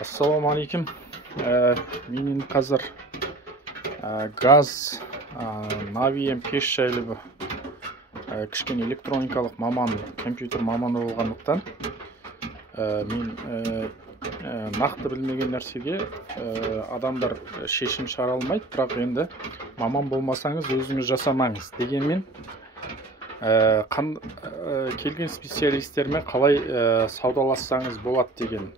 Ассалаумағалейкум. Мен қазір газ навием пеш жайлы кішкене электроникалық маман, компьютер маманы болғандықтан мен нақты білмеген нәрсеге адамдар шешім шығара алмайды, бірақ енді маман болмасаңыз өзіңіз жасамаңыз дегенмен келген специалистермен қалай саудалассаңыз болады деген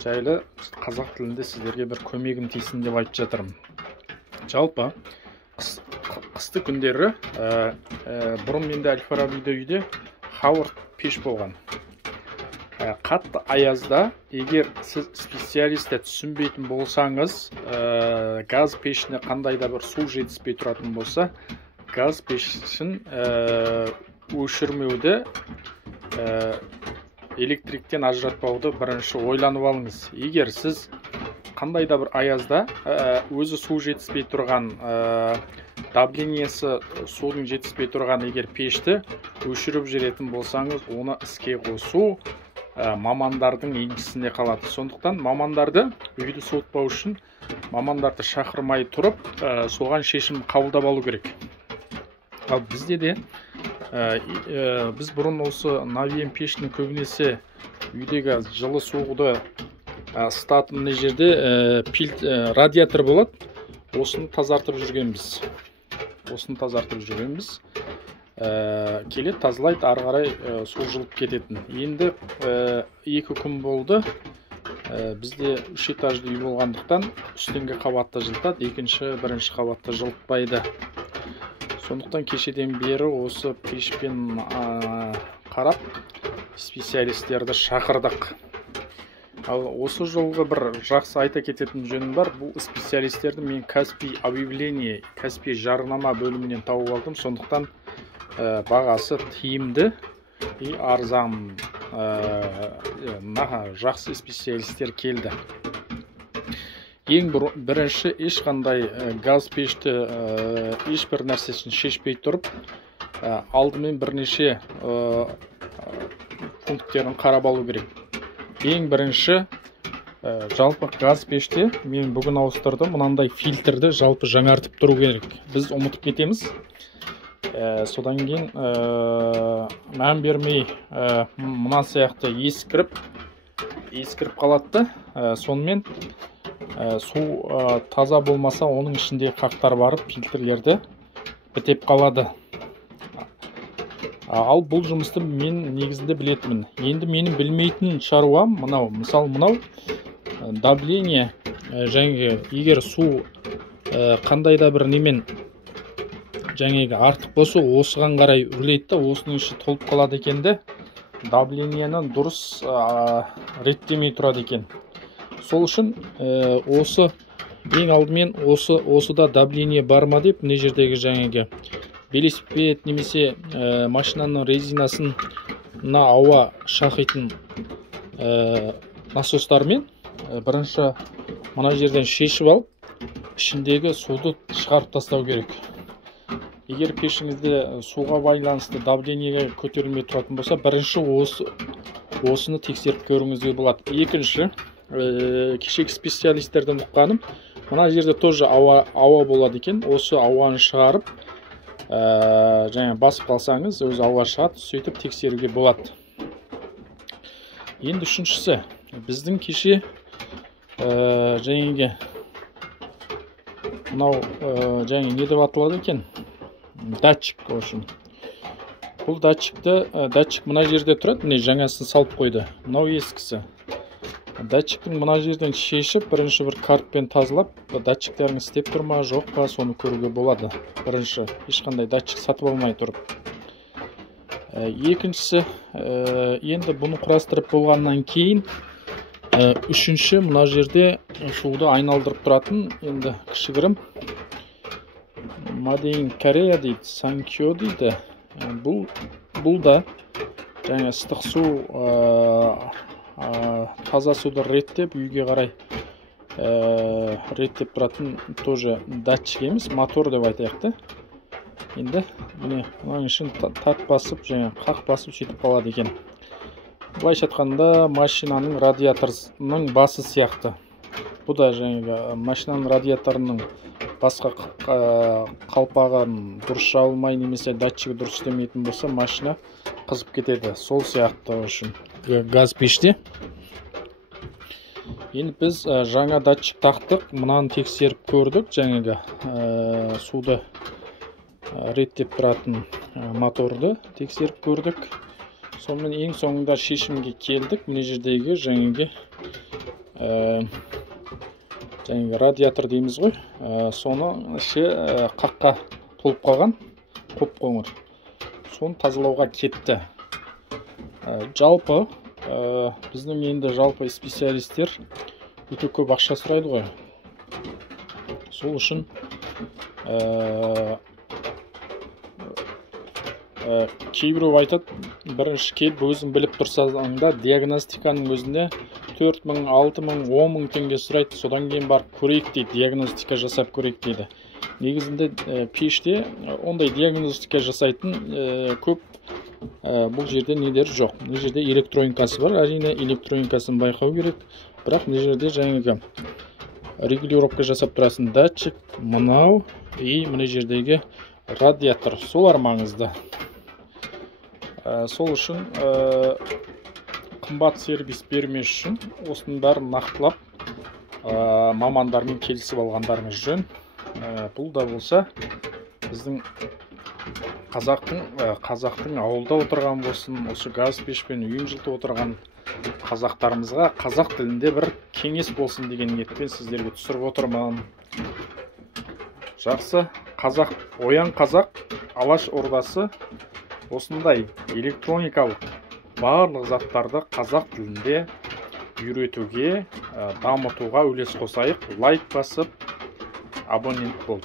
жайлы қазақ тілінде сіздерге бір көмегім тисін деп айтып жатырмын. Жалпы қысты күндері бұрын менде Әл-Фарабиде үйде Хауард пеш болған. Қатты аязда, егер сіз специалисті түсінбейтін болсаңыз, газ пешіне қандай да бір су жетіспей тұратын болса, газ пешін өшірмеуді, электриктен ажыратпауды бірінші ойланып алыңыз. Егер сіз қандай да бір аязда өзі су жетіспей тұрған, давлениесі судың жетіспей тұрған егер пешті өшіріп жүретін болсаңыз, оны іске қосу мамандардың еншісінде қалады. Сондықтан мамандарды үйді суытпау үшін мамандарды шақырмай тұрып, соған шешім қабылдап алу керек. Ал бізде де біз бұрын осы навием пештің көбінесе үйдегі жылы суды ысытатын мына жерде радиатор болады. Осыны тазартып жүргенбіз. Келет тазалайды, ары қарай су жылып кететін. Енді 2 күн болды. Бізде 3 этажды үй болғандықтан үстіңгі қабатты жылытады, бірінші қабатты жылытпайды. Сондықтан кешеден бері осы пешпен қарап специалистерді шақырдық. Ал осы жолғы бір жақсы айта кететін жөнім бар. Бұл специалистерді мен Каспий объявление, Каспий жарнама бөлімінен тауып алдым. Сондықтан бағасы тиімді и арзан, жақсы специалистер келді. Ең бірінші ешқандай газ пешті ешбір нәрсесін шешпей тұрып, алдымен бірнеше пункттерін қарап алу керек. Ең бірінші жалпы газ пеште мен бүгін ауыстырдым, мынандай фильтрді жалпы жаңартып тұру керек. Біз ұмытып кетеміз. Содан кейін мән бермей мына сияқты ескіріп қалады. Сонымен су таза болмаса, оның ішінде қақтар барып фильтрлерді бітеп қалады. Ал бұл жұмысты мен негізінде білетімін. Енді менің білмейтін шаруам мынау. Мысалы мынау давление, егер су қандай да бір немен артық болса, осыған қарай үрлейді, осының іші толып қалады екенді, давлениенің дұрыс реттемей тұрады екен. Сол үшін ең алдымен осыда давление бар ма деп, мына жердегі велосипед немесе машинаның резинасын ауа шақитын насостармен бірінші мына жерден шешіп алып, ішіндегі суды шығарып тастау керек. Егер пешіңізде суға байланысты давлениеге көтерілмей тұратын болса, бірінші осыны тексеріп көріңізге болады. Екінші, кешегі специалистерден ұққаным, мына жерде тоже ауа болады екен. Осы ауаны шығарып, басып қалсаңыз, өз ауа шығады, сөйтіп тексеруге болады. Енді үшіншісі, біздің кеше мынау не деп аталады екен? Датчик, в общем. Бұл датчик мына жерде тұрады, міне жаңасын салып қойды. Мынау ескісі. Датчиктің мына жерден шешіп, бірінші бір картпен тазалап, датчиктерін істеп тұрма, жоқ па, соны көруге болады. Бірінші, ешқандай датчик сатып алмай тұрып. Екіншісі, енді бұны құрастырып болғаннан кейін, үшінші, мына жерде суды айналдырып тұратын, енді кішігірім, Мадейн Корея дейді, Санкио дейді. Бұл да ыстық су, таза суды реттеп, үйге қарай реттеп тұратын тоже датчик емес, мотор деп айтайықты. Енді міне мұның үшін тат басып, қақ басып сөйтіп қалады екен. Былайша айтқанда машинаның радиаторының басы сияқты. Бұл да жаңағы машинаның радиаторының басқа қалпағын дұрыс жабылмай немесе датчигі дұрыс істемейтін болса, машина қызып кетеді. Сол сияқты үшін газ пеште. Енді біз жаңа датчик тақтық, мынаны тексеріп көрдік, жаңағы суды реттеп тұратын моторды тексеріп көрдік. Сонымен ең соңында шешімге келдік. Мына жердегі жаңағы радиатор дейміз ғой. Соны іші қаққа толып қалған, қоп-қоңыр. Соны тазалауға кетті. Жалпы біздің енді жалпы специалистер өте көп ақша сұрайды ғой. Сол үшін кейбіреу айтады, бірінші келіп өзің біліп тұрсаң да диагностиканың өзінде 4.000, 6.000, 10.000 теңге сұрайды. Содан кейін барып көрейік дейді, диагностика жасап көрейік дейді. Негізінде пеште ондай диагностика жасайтын көп бұл жерде недер жоқ. Бұл жерде электроникасы бар, әрине электроникасын байқау керек. Бірақ бұл жерде жаңағы регулировка жасап тұрасың датчик, мынау и мына жердегі радиатор, солар маңызды. Сол үшін қымбат сервис бермес үшін осының бәрін нақтылап мамандармен келісіп алғандарыңыз жөн. Бұл да болса біздің қазақтың ауылда отырған болсын, осы газ пешпен үйін жылытып отырған қазақтарымызға қазақ тілінде бір кеңес болсын деген ниетпен сіздерге түсіріп отырмын. Жақсы, оян қазақ, Алаш ордасы осындай электроникалық барлық заттарды қазақ тілінде үйретуге, дамытуға үлес қосайық. Лайк басып, абонент бол.